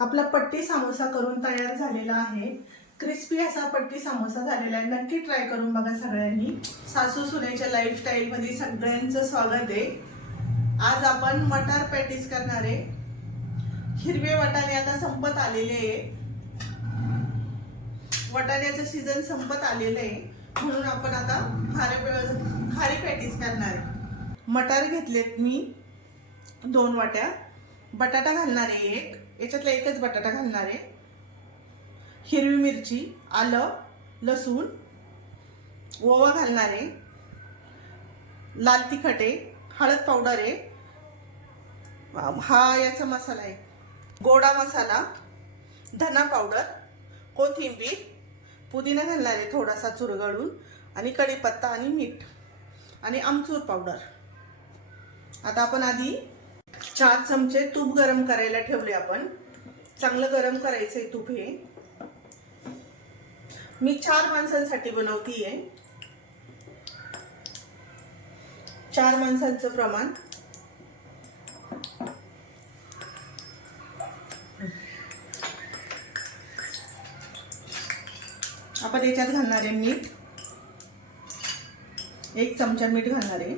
आपला पट्टी समोसा करून तयार झालेला आहे। क्रिस्पी असा पट्टी समोसा झालेला आहे। नक्की ट्राय करून बघा सगळ्यांनी। सासू सुनेच्या लाईफस्टाईल मध्ये सगळ्यांचं स्वागत आहे। आज आपण मटार पॅटीस करणार आहे। हिरवे वाटाणे आता संपत आलेले आहे। वाटाण्याचं सीजन संपत आलेलं आहे, म्हणून आपण आता खारी पॅटीस करणार आहे। मटार घेतलेत मी 2 वाट्या, बटाटा घालणार आहे 1, याच्यातला एकच बटाटा घालणार आहे। हिरवी मिरची, आलं, लसूण, ओवा घालणार आहे। लाल तिखट आहे, हळद पावडर आहे, हा याचा मसाला आहे, गोडा मसाला, धना पावडर, कोथिंबीर, पुदिना घालणार आहे थोडासा चुरगळून, आणि कढीपत्ता आणि मीठ आणि आमचूर पावडर। आता आपण आधी 4 चमचे तूप गरम करायला ठेवले। आपण चांगलं गरम करायचंय तूप। हे मी 4 माणसांसाठी बनवतीये। 4 माणसांचं प्रमाण। आपण याच्यात घालणार आहे मीठ, 1 चमचा मीठ घालणार आहे।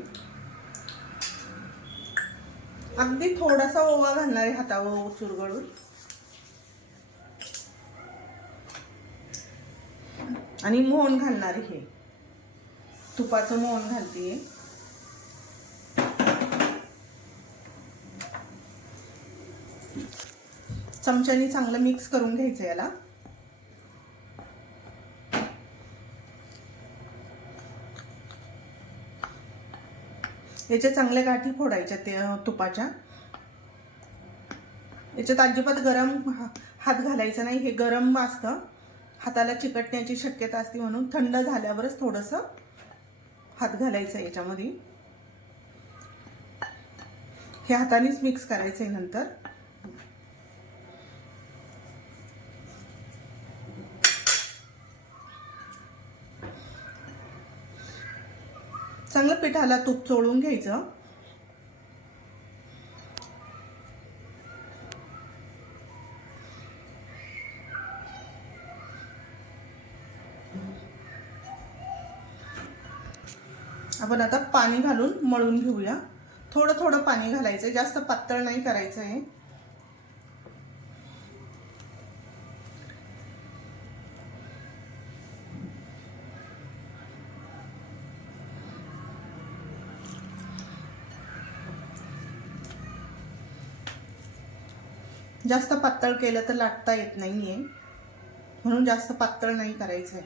अगदी थोडासा ओवा घालणार आहे हातावर चुरगळून, आणि मोहन घालणार आहे। तुपाचं मोहन घालते। चमच्याने चांगलं मिक्स करून घ्यायचं याला। याच्या चांगल्या गाठी फोडायच्या ते तुपाच्या। याच्यात अजिबात गरम हात घालायचा नाही, हे गरम असतं, हाताला चिकटण्याची शक्यता असते, म्हणून थंड झाल्यावरच थोडंसं हात घालायचं याच्यामध्ये। हे हातानेच मिक्स करायचं आहे नंतर। चांगलं पिठाला तूप चोळून घ्यायचं। आपण आता पाणी घालून मळून घेऊया। थोडं थोडं पाणी घालायचं, जास्त पातळ नाही करायचं आहे। जास्त पातळ केलं तर लाटता येत नाहीये, म्हणून जास्त पातळ नाही करायचंय।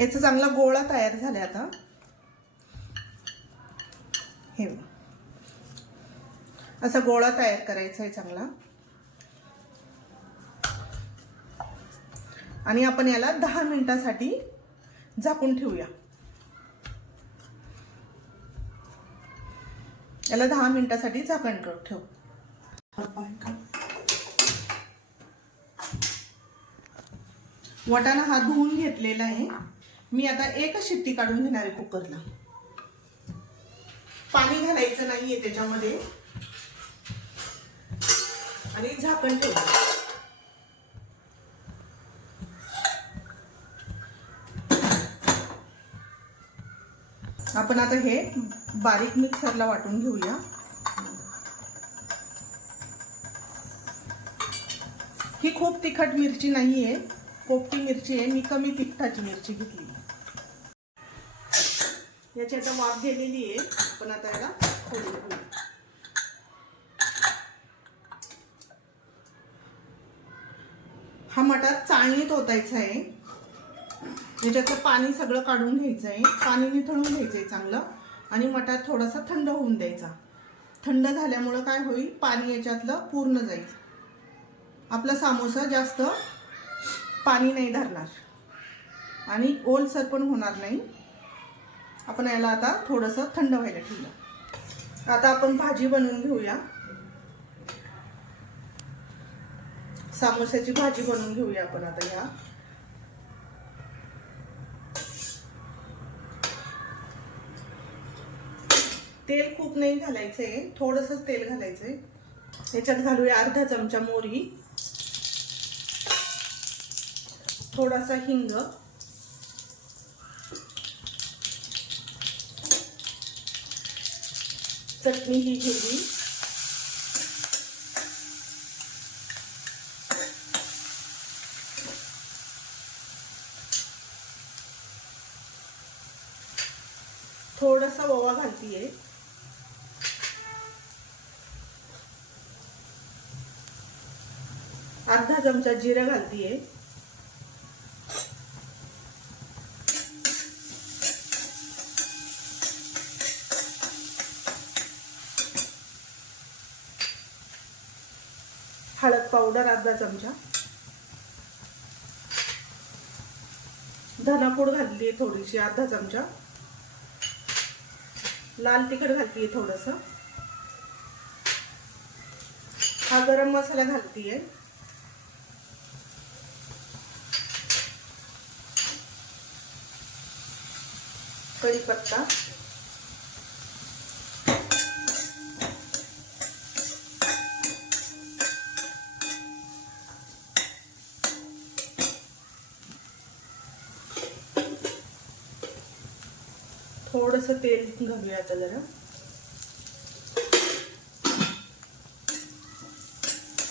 याचा चांगला गोळा तयार झाला। आता हे असा गोळा तयार करायचा आहे चांगला, आणि आपण याला 10 मिनिटांसाठी झाकून ठेवूया। याला 10 मिनिटांसाठी झाकण ठेव। वाटाणा हा धुवून घेतलेला आहे मी। आता एकच शिट्टी काढून घेणार आहे कुकरला। पाणी घालायचं नाहीये त्याच्यामध्ये, आणि झाकण ठेवू। आपण आता हे बारीक मिक्सरला वाटून घेऊया। ही खूप तिखट मिरची नाहीये, पोपटी मिरची आहे, मी कमी तिखटाची मिरची घेतली। याची आता वाफ गेलेली आहे, आपण आता याला फोडून घेऊया। हा मटार चाळणीत ओतायचा आहे। याच्यातलं पाणी सगळं काढून घ्यायचं आहे, पाणी निथळून घ्यायचंय चांगलं, आणि मटार थोडासा थंड होऊन द्यायचा। थंड झाल्यामुळे काय होईल, पाणी याच्यातलं पूर्ण जाईल। आपला समोसा जास्त पाणी नाही धरणार आणि ओलसर पण होणार नाही। आपण याला आता थोडंसं थंड व्हायला ठेवूया। आता आपण भाजी बनवून घेऊया। समोस्याची भाजी बनवून घेऊया आपण आता। या तेल खूप नाही घालायचंय, थोडंसंच तेल घालायचंय. याच्यात घालूया अर्धा चमचा मोहरी, थोडासा हिंग, चटणी ही हिरवी, थोडासा ओवा घालतीये, अर्धा चमचा जिरं घालतीये, हळद पावडर अर्धा चमचा, धनापूड घातली आहे थोडीशी अर्धा चमचा, लाल तिखट घालतीये थोडंसं, हा गरम मसाला घालतीये, कढीपत्ता, थोडंसं तेल घालूया आता जरा,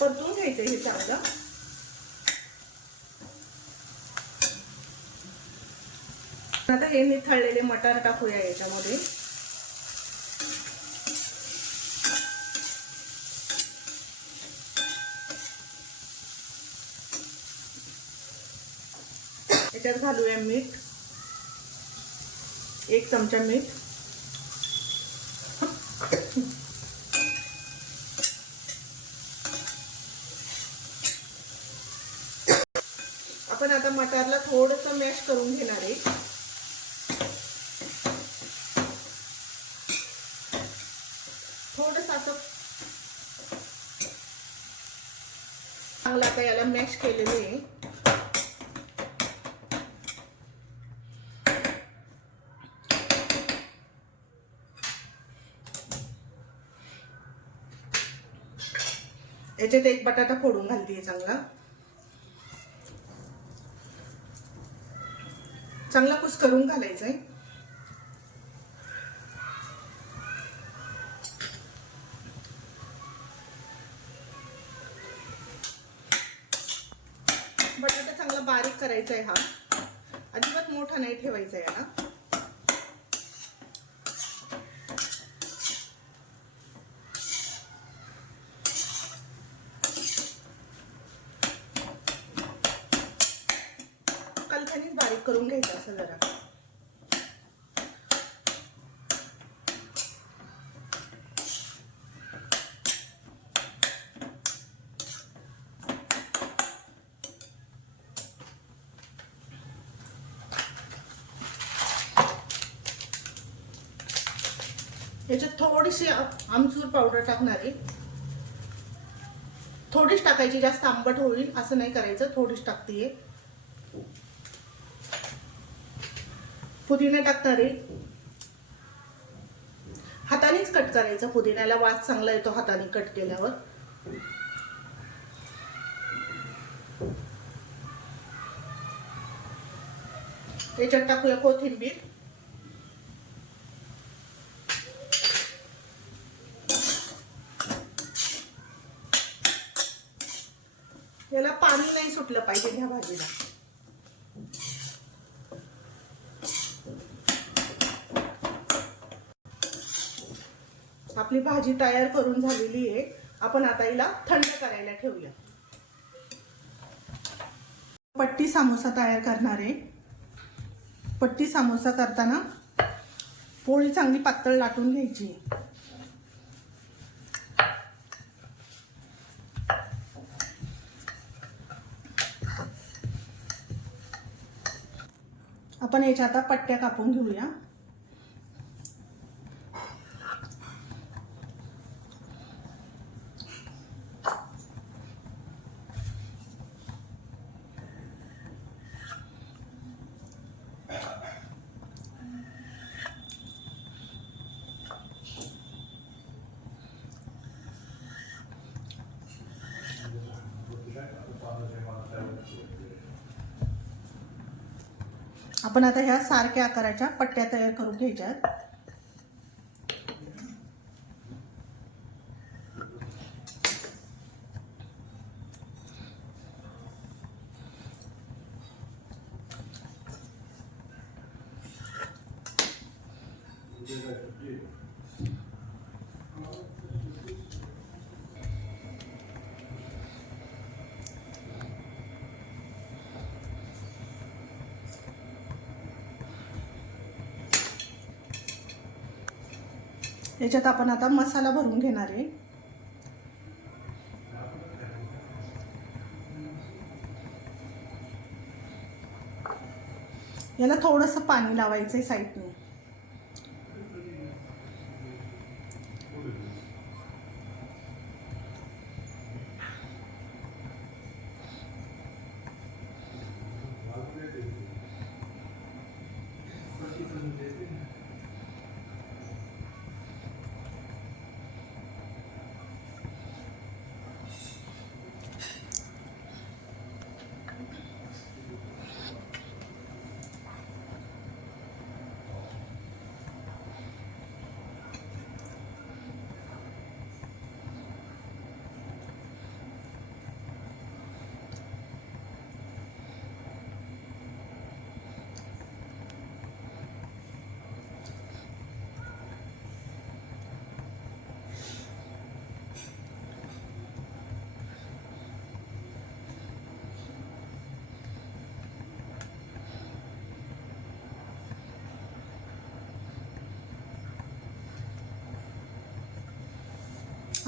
परतून घ्यायचं हे चांगलं. आता हे निथळलेले मटार टाकूया याच्यामध्ये. याच्यात घालूया मीठ, 1 चमचा मीठ, आपण आता मटारला थोडंसं मॅश करून घेणार आहे. थोडंसं असं चांगलं आता याला मॅश केलेलं आहे. याच्यात एक बटाटा फोडून घालते चांगला कुस्करून घालायचा आहे. बटाटा चांगला बारीक करायचा आहे, हा अजिबात मोठा नाही ठेवायचा याला. कणकीच बारीक करून घ्यायचं असं जरा. याच्यात थोडीशी आमचूर पावडर टाकणार आहे. थोडीच टाकायची, जास्त आंबट होईल असं नाही करायचं, थोडीच टाकतेय. पुदिना टाकणार आहे. हातानेच कट करायचा, पुदिन्याला वास चांगला येतो हाताने कट केल्यावर. याच्यात टाकूया कोथिंबीर, याला पाणी नाही सुटलं पाहिजे ह्या भाजीला. आपली भाजी तयार करून झालेली आहे. आपण आता हिला थंड करायला ठेवूया. पट्टी समोसा तयार करणार आहे. पट्टी समोसा करताना पोळी चांगली पातळ लाटून घ्यायची. आपण याच्या आता पट्ट्या कापून घेऊया. आपण आता ह्या सारख्या आकाराच्या पट्ट्या तयार करून घ्यायच्या आहेत. याच्यात आपण आता मसाला भरून घेणार आहे. याला थोडंसं पाणी लावायचंय साईडने.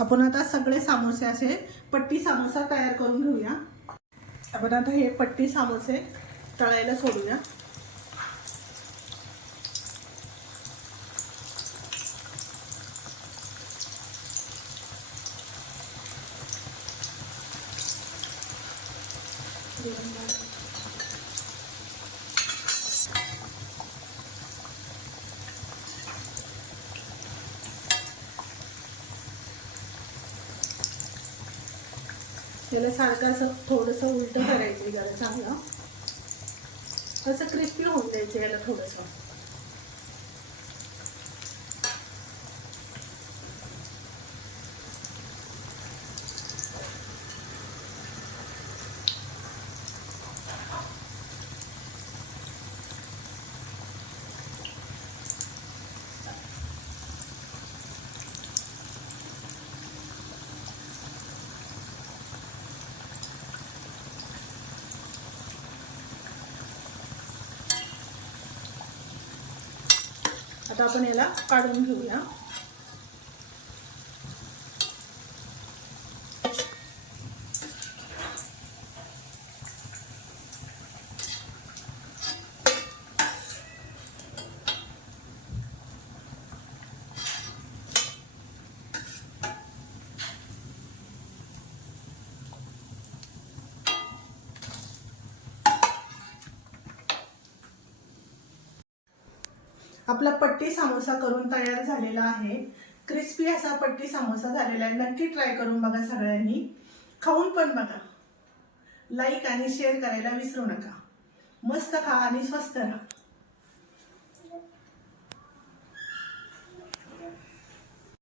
आपण आता सगळे समोसे असे पट्टी समोसा तयार करून घेऊया. आपण आता हे पट्टी समोसे तळायला सोडूया. याला सारखं असं थोडंसं उलटं करायचं जरा चांगलं, असं क्रिस्पी होऊन द्यायचं याला थोडंसं. आता आपण याला काढून घेऊया. आपला पट्टी समोसा करून तयार झालेला आहे. क्रिस्पी असा पट्टी समोसा झालेला आहे. नक्की ट्राय करून बघा सगळ्यांनी. खाऊन पण बघा. लाईक आणि शेअर करायला विसरू नका. मस्त खा आणि स्वस्त राहा.